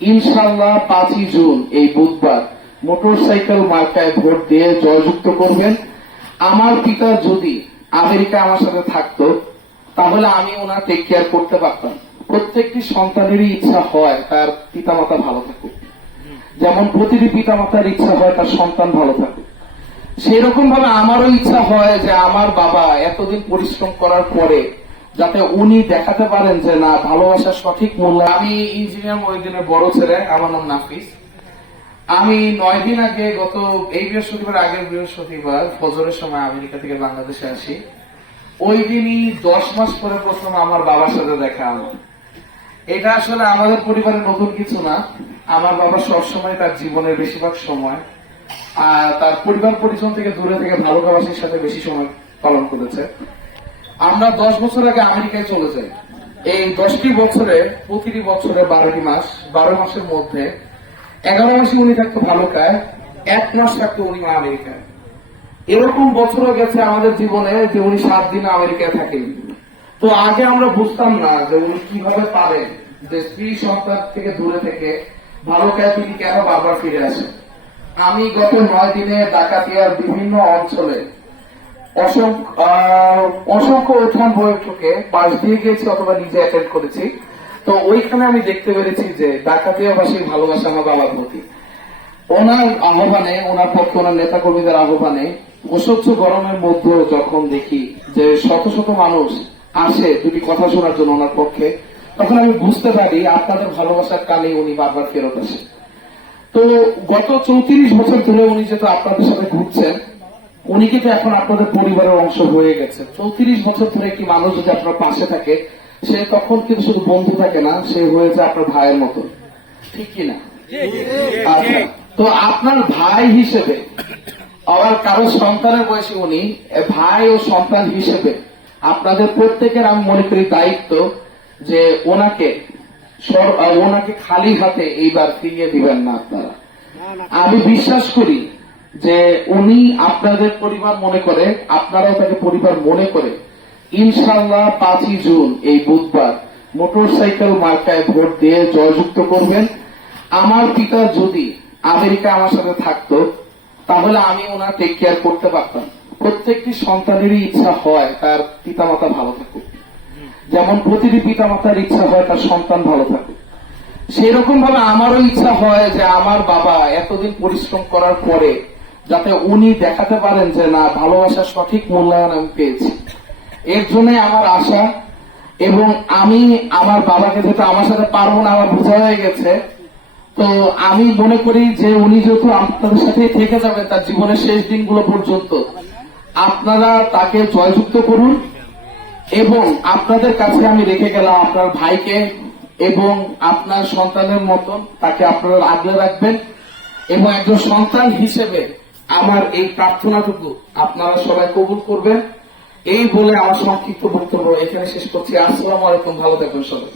ইনশাআল্লাহ 5ই জুন এই বুধবার মোটরসাইকেল মার্কায় ভোট দিয়ে জয়যুক্ত করবেন। আমার পিতা যদি আমেরিকা আমার সাথে থাকতো তাহলে আমি ওনার টেক কেয়ার করতে পারতাম। প্রত্যেকটি সন্তানেরই ইচ্ছা হয় তার পিতামাতা ভালো থাকুক, যেমন প্রতিটি পিতামাতার ইচ্ছা হয় তার সন্তান ভালো থাকুক। সেরকম ভাবে আমারও ইচ্ছা হয় যে আমার বাবা এতদিন পরিশ্রম করার পরে যাতে উনি দেখাতে পারেন যে না, ভালোবাসার সঠিক মূল্য। আমি ইঞ্জিনিয়ার মহিউদ্দিনের বড় ছেলে, আমার নাম নাফিস। আমি 9 দিন আগে, এই বৃহস্পতিবার আগের বৃহস্পতিবার ফজরের সময় আমেরিকা থেকে বাংলাদেশে আসি। ওই দিনই 10 মাস পরে প্রথম আমার বাবার সাথে দেখা আমার। এটা আসলে আমাদের পরিবারের নতুন কিছু না। আমার বাবা সবসময় তার জীবনের বেশিরভাগ সময় তার পরিবার পরিজন থেকে দূরে থেকে ভালোবাসার সাথে বেশি সময় পালন করেছে। আমরা 10 বছর আগে আমেরিকায় চলে যাই। এই 10টি বছরে প্রতিটি বছরে 12টি মাস, 12 মাসের মধ্যে 11 মাসে উনি থাকতো ভালুকায়, 1 মাস থাকতো উনি আমেরিকায়। এরকম বছরও গেছে আমাদের জীবনে যে উনি 7 দিন আমেরিকায় থাকেন। তো আগে আমরা বুঝতাম না যে উনি কিভাবে পারেন যে স্ত্রী সন্তান থেকে দূরে থেকে ভালুকায় তিনি কেন বারবার ফিরে আসেন। আমি গত 9 দিনে ডাকাতিয়ার বিভিন্ন অঞ্চলে অসংখ্য উত্থান বৈঠকে পাশ দিয়ে গিয়েছি অথবা নিজে অ্যাটেন্ড করেছি। তো ওইখানে আমি দেখতে পেরেছি যে ডাকাতিয়াবাসীর ভালোবাসা আমার বাবার প্রতি। ওনার আহ্বানে, ওনার পক্ষে ওনার নেতা কর্মীদের আহ্বানে অসহ্য গরমের মধ্যেও যখন দেখি যে শত শত মানুষ আসে দুটি কথা শোনার জন্য ওনার পক্ষে, তখন আমি বুঝতে পারি আপনাদের ভালোবাসার কালে উনি বারবার ফেরত আসে। তো গত 34 বছর ধরে উনি যেহেতু আপনাদের সাথে ঘুরছেন, উনি কিন্তু এখন আপনাদের পরিবারের অংশ হয়ে গেছে। 34 বছর ধরে একটি মানুষ যদি আপনার পাশে থাকে, সে তখন কিন্তু শুধু বন্ধু থাকে না, সে হয়েছে আপনার ভাইয়ের মতো, ঠিক কিনা? আচ্ছা, তো আপনার ভাই হিসেবে, আবার কারো সন্তানের বয়সী উনি, ভাই ও সন্তান হিসেবে আপনাদের প্রত্যেকের আমি মনে করি দায়িত্ব যে ওনাকে খালি হাতে এইবার ফিরিয়ে দিবেন না আপনারা। আমি বিশ্বাস করি যে উনি আপনাদের পরিবার মনে করে, আপনারাও তাকে পরিবার মনে করে ইনশাআল্লাহ 5ই জুন এই বুধবার মোটরসাইকেল মার্কায় ভোট দিয়ে জয়যুক্ত করবেন। আমার পিতা যদি আমেরিকা আমার সাথে থাকতো তাহলে আমি ওনার টেক কেয়ার করতে পারতাম। প্রত্যেকটি সন্তানেরই ইচ্ছা হয় তার পিতামাতা ভালো থাকুক, যেমন প্রতিটি পিতামাতার ইচ্ছা হয় তার সন্তান ভালো থাকুক। সেরকম ভাবে আমারও ইচ্ছা হয় যে আমার বাবা এতদিন পরিশ্রম করার পরে যাতে উনি দেখাতে পারেন যে না, ভালোবাসার সঠিক মূল্যায়ন আমি পেয়েছি। এর জন্যই আমার আশা। এবং আমি আমার বাবাকে যেহেতু আমার সাথে পারবো না, আমার বোঝা হয়ে গেছে, তো আমি মনে করি যে উনি যেহেতু আপনাদের সাথে থেকে যাবেন তার জীবনের শেষ দিনগুলো পর্যন্ত, আপনারা তাকে জয়যুক্ত করুন। এবং আপনাদের কাছে আমি রেখে গেলাম আপনার ভাইকে, এবং আপনার সন্তানের মতন তাকে আপনারা আগলে রাখবেন। এবং একজন সন্তান হিসেবে আমার এই প্রার্থনাটুকু আপনারা সবাই কবুল করবেন। এই বলে আমার সংক্ষিপ্ত বক্তব্য এখানে শেষ করছি। আসসালামু আলাইকুম, ভালো থাকবেন সবাই।